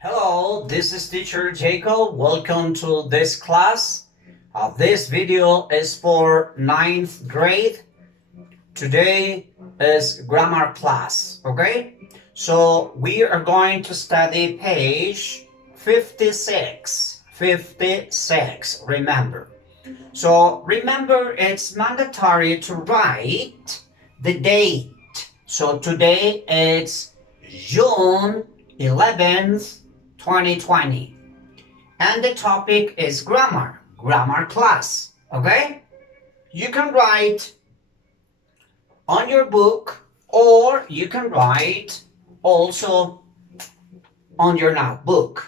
Hello, this is teacher Jacob. Welcome to this class. This video is for ninth grade. Today is grammar class, okay? So we are going to study page 56. 56, remember. So remember, it's mandatory to write the date. So today it's June 11th, 2020. And the topic is grammar class, okay? You can write on your book or you can write also on your notebook.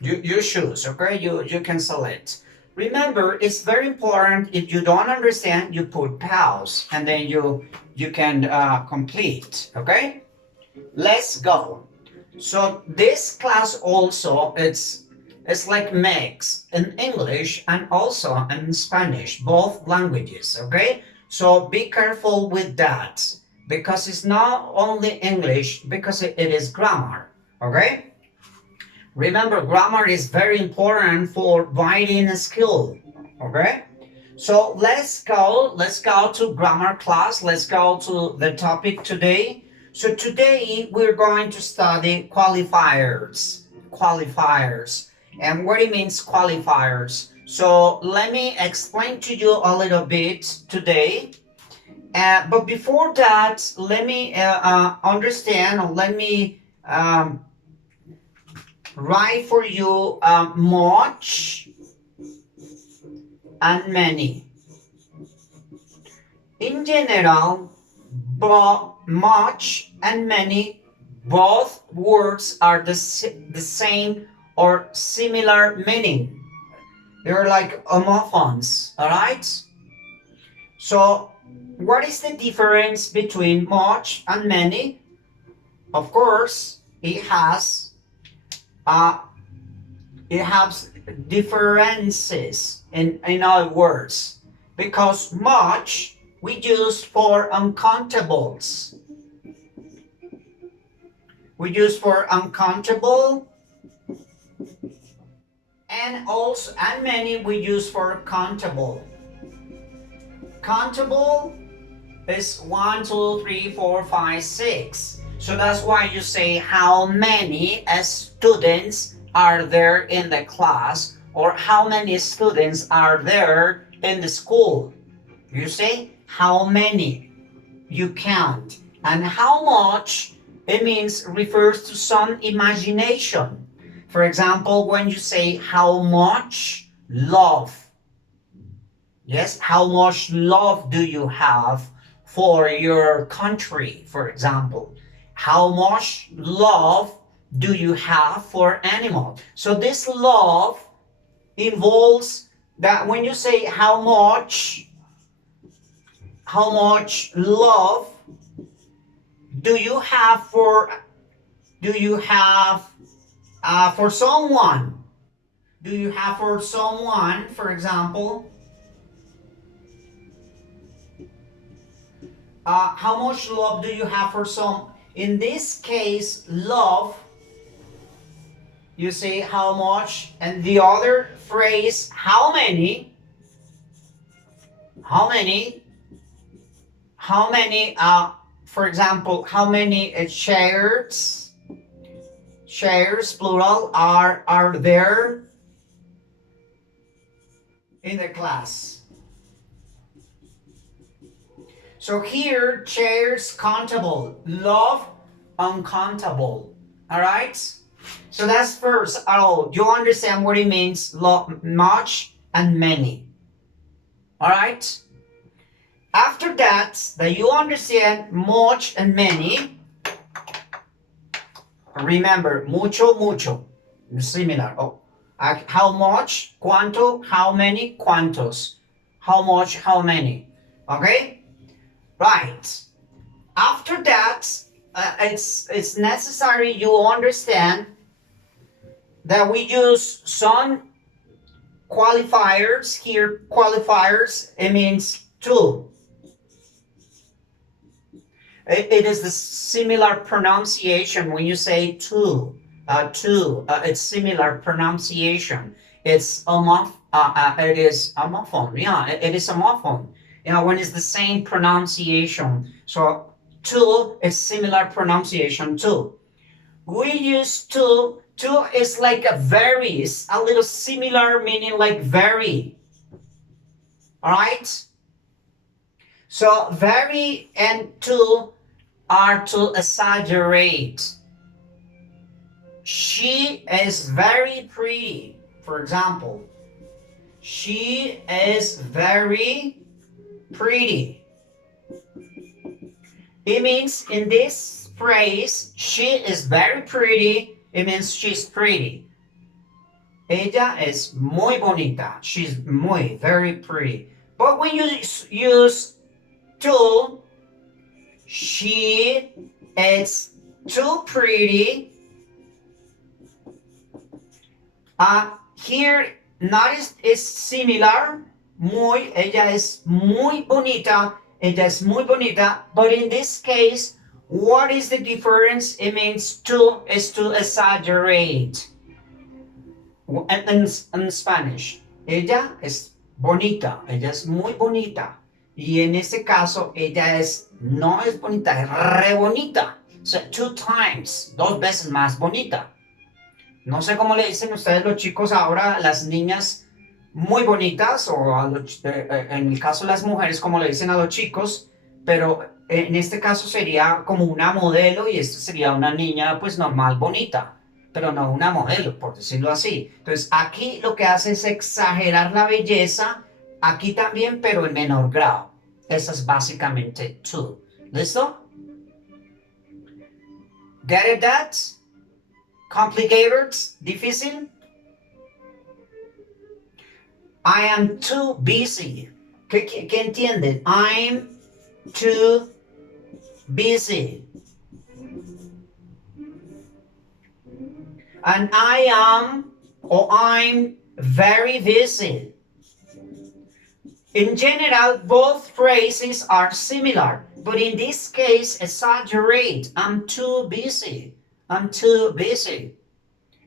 You choose, okay? You can select. Remember, it's very important. If you don't understand, you put pause and then you can complete, okay? Let's go. So this class also it's like mix in English and also in Spanish, both languages, okay? So be careful with that because it's not only English because it is grammar, okay? Remember, grammar is very important for writing skill, okay? So let's go to grammar class. Let's go to the topic today. So today we're going to study qualifiers. Qualifiers. And what it means qualifiers. So let me explain to you a little bit today. But before that, let me understand or let me write for you much and many. In general, much and many, both words are the same or similar meaning. They're like homophones, all right? So, what is the difference between much and many? Of course, uh, it has differences in other words because much we use for uncountables. We use for uncountable and many we use for countable. Countable is 1, 2, 3, 4, 5, 6. So that's why you say how many students are there in the class or how many students are there in the school. You say how many, you count. And how much, it means refers to some imagination. For example, when you say how much love. Yes, how much love do you have for your country, for example? How much love do you have for animals? So this love involves that when you say how much love do you have for someone? Do you have for someone, for example? How much love do you have for some? In this case, love, you say how much, and the other phrase, how many, for example, how many chairs, plural, are there in the class? So here, chairs countable, love uncountable. All right? So that's first. Oh, you understand what it means, much and many. All right? After that you understand much and many, remember, mucho, similar. Oh, how much, cuánto, how many, cuántos. How much, how many. Okay? Right. After that, it's necessary you understand that we use some qualifiers here. Qualifiers, it means to. It is the similar pronunciation when you say to. too. It's similar pronunciation. It's it is homophone. Yeah, it is homophone. When it's the same pronunciation. So too is similar pronunciation too. We use too. Too is like a very. It's a little similar meaning like very. All right. So very and too are to exaggerate. She is very pretty. For example, she is very pretty. It means in this phrase, she is very pretty. It means she's pretty. Ella es muy bonita. She's muy, very pretty. But when you use too, she is too pretty. Here, notice is similar. Muy, ella es muy bonita. Ella es muy bonita. But in this case, what is the difference? It means to is to exaggerate. In Spanish, ella es bonita. Ella es muy bonita. Y en este caso, ella no es bonita, es re bonita. So, 2 times, 2 veces más bonita. No sé cómo le dicen ustedes los chicos ahora, las niñas muy bonitas, o en el caso de las mujeres, como le dicen a los chicos, pero en este caso sería como una modelo y esto sería una niña pues normal, bonita, pero no una modelo, por decirlo así. Entonces aquí lo que hace es exagerar la belleza, aquí también, pero en menor grado. Eso es básicamente too. ¿Listo? Get it, that? Complicated? Difícil? I am too busy. ¿Qué entienden? I'm too busy. And I am or I'm very busy. In general, both phrases are similar, but in this case, exaggerate. I'm too busy. I'm too busy.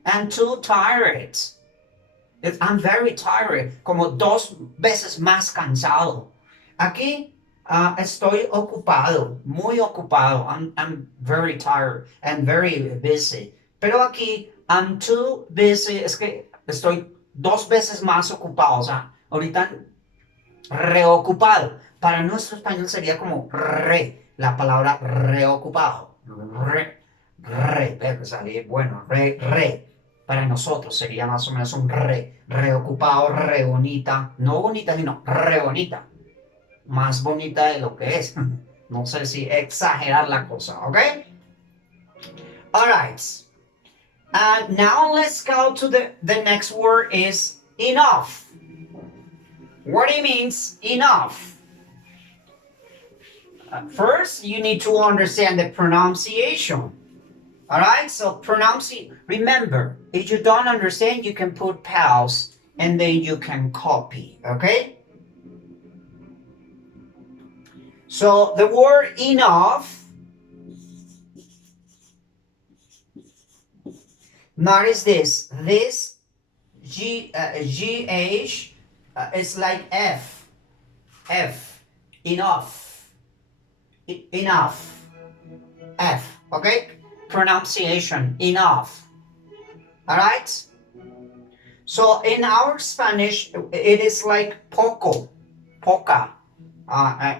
I'm too tired. I'm very tired. Como 2 veces más cansado. Aquí estoy ocupado, muy ocupado. I'm very tired and very busy. Pero aquí, I'm too busy. Es que estoy 2 veces más ocupado. O sea, ahorita reocupado. Para nuestro español sería como la palabra reocupado. Pero salir, bueno, para nosotros sería más o menos un reocupado, re bonita. No bonita, sino re bonita. Más bonita de lo que es. No sé si exagerar la cosa, ¿ok? Alright. Now let's go to the next word is enough. What it means, enough. First, you need to understand the pronunciation. All right, so remember, if you don't understand, you can put pause and then you can copy, okay? So the word enough, notice this GH is like F, enough, F, okay? Pronunciation, enough. All right? So in our Spanish, it is like poco, poca,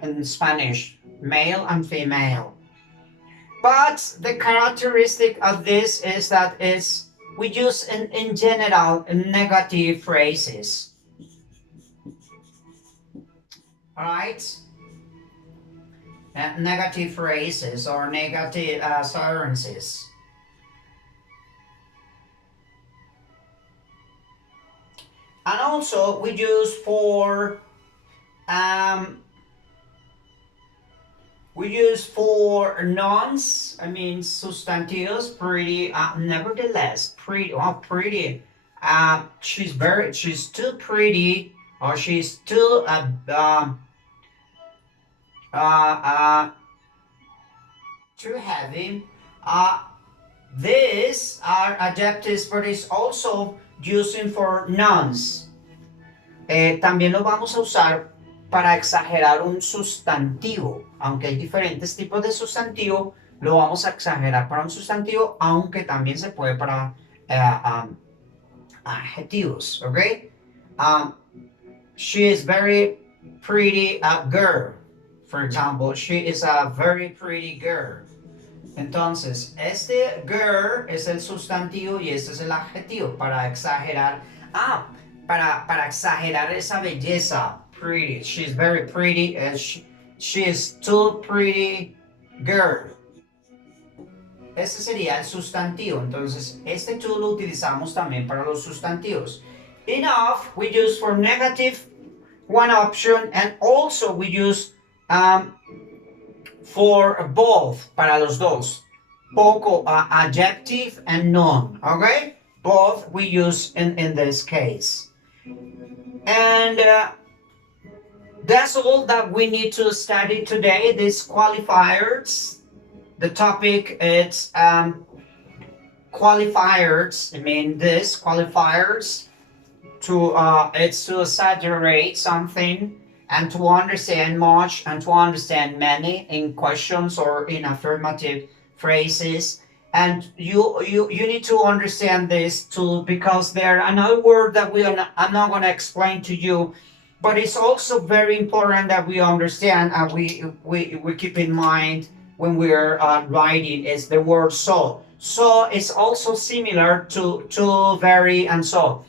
in Spanish, male and female. But the characteristic of this is that we use in general negative phrases. All right? Negative phrases or negative sentences. And also we use for nouns, I mean sustantivos, pretty, nevertheless, pretty, pretty, she's too pretty, or she's too too heavy. These are adjectives, but it's also using for nouns. También lo vamos a usar para exagerar un sustantivo. Aunque hay diferentes tipos de sustantivo, lo vamos a exagerar para un sustantivo, aunque también se puede para adjetivos, ¿ok? She is very pretty girl. For example, she is a very pretty girl. Entonces, este girl es el sustantivo y este es el adjetivo para exagerar. Para exagerar esa belleza. Pretty. She's very pretty. She is too pretty girl. Este sería el sustantivo. Entonces, este to lo utilizamos también para los sustantivos. Enough we use for negative, one option, and also we use for both, para los dos. Poco, adjective and noun, okay? Both we use in this case. And that's all that we need to study today, these qualifiers. The topic is qualifiers. I mean, this qualifiers it's to exaggerate something and to understand much and to understand many in questions or in affirmative phrases. And you need to understand this too, because there are another word that I'm not going to explain to you, but it's also very important that we understand and we keep in mind when we're writing is the word so. So it's also similar to very and so.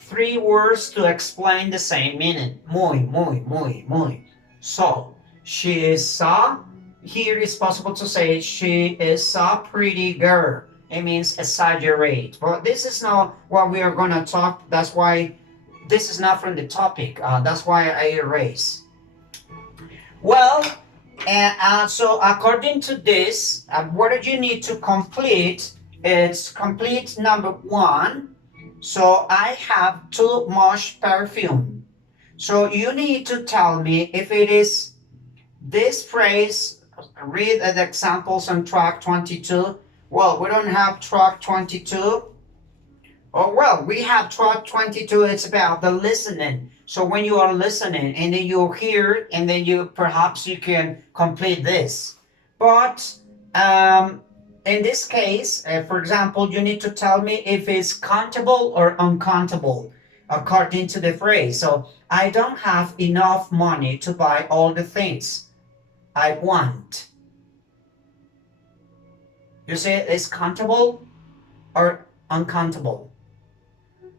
Three words to explain the same meaning. Muy. So, she is here is possible to say she is a pretty girl. It means exaggerate. But this is not what we are going to talk. That's why this is not from the topic. That's why I erase. Well, so according to this, what you need to complete, it's complete number 1. So I have too much perfume. So you need to tell me if it is this phrase. Read the examples on track 22. Well, we don't have track 22. Oh, well, we have track 22. It's about the listening. So when you are listening and then you hear and then perhaps you can complete this. But in this case, for example, you need to tell me if it's countable or uncountable according to the phrase. So I don't have enough money to buy all the things I want. You say it's countable or uncountable?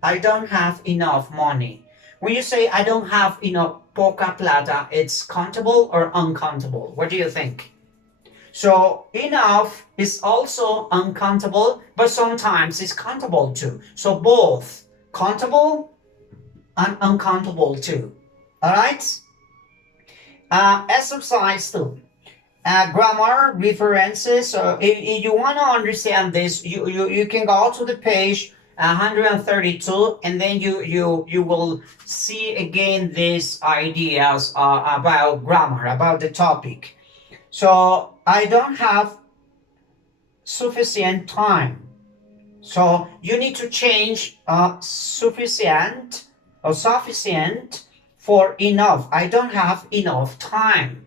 I don't have enough money. When you say I don't have enough poca plata, it's countable or uncountable? What do you think? So enough is also uncountable, but sometimes it's countable too. So both countable and uncountable too. All right? Exercise 2. Grammar references. So if you want to understand this, you can go to the page 132 and then you will see again these ideas about grammar, about the topic. So I don't have sufficient time. So you need to change sufficient or sufficient for enough. I don't have enough time.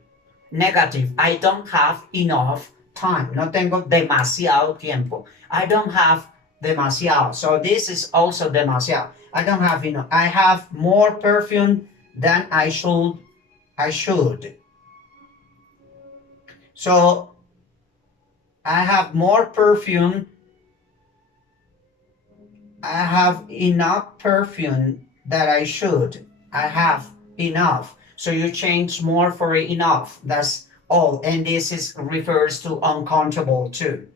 Negative. I don't have enough time. No tengo demasiado tiempo. I don't have demasiado. So this is also demasiado. I don't have enough. I have more perfume than I should. So I have more perfume. I have enough perfume that I should. I have enough. So you change more for enough. That's all. And this refers to uncountable too.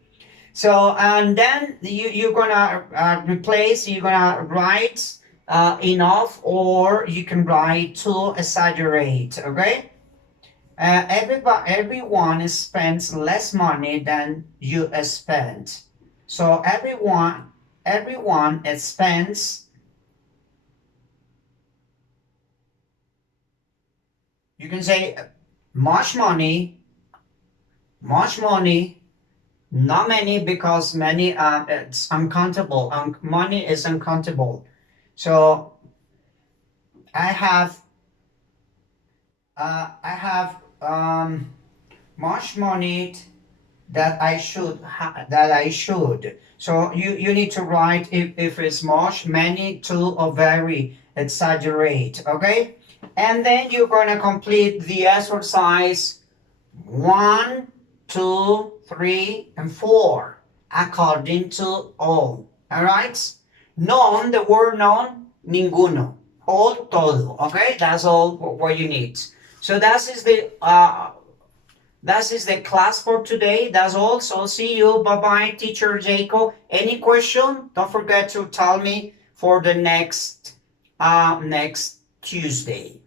So, and then you're gonna replace, you're gonna write enough, or you can write to exaggerate, okay? Everyone spends less money than you spend. So everyone spends, you can say much money Not many because many it's uncountable. Money is uncountable. So I have much money that I should. So you need to write if it's much, many, too, or very. Exaggerate, okay? And then you're gonna complete the exercise 1, 2, 3, and 4 according to all. All right? None, the word none, ninguno. All, todo. Okay, that's all what you need. So that is the class for today. That's all. So see you. Bye bye, teacher Jacob. Any question? Don't forget to tell me for the next Tuesday.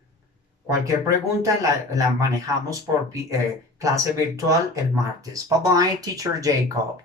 Cualquier pregunta la manejamos por clase virtual el martes. Bye bye, teacher Jacob.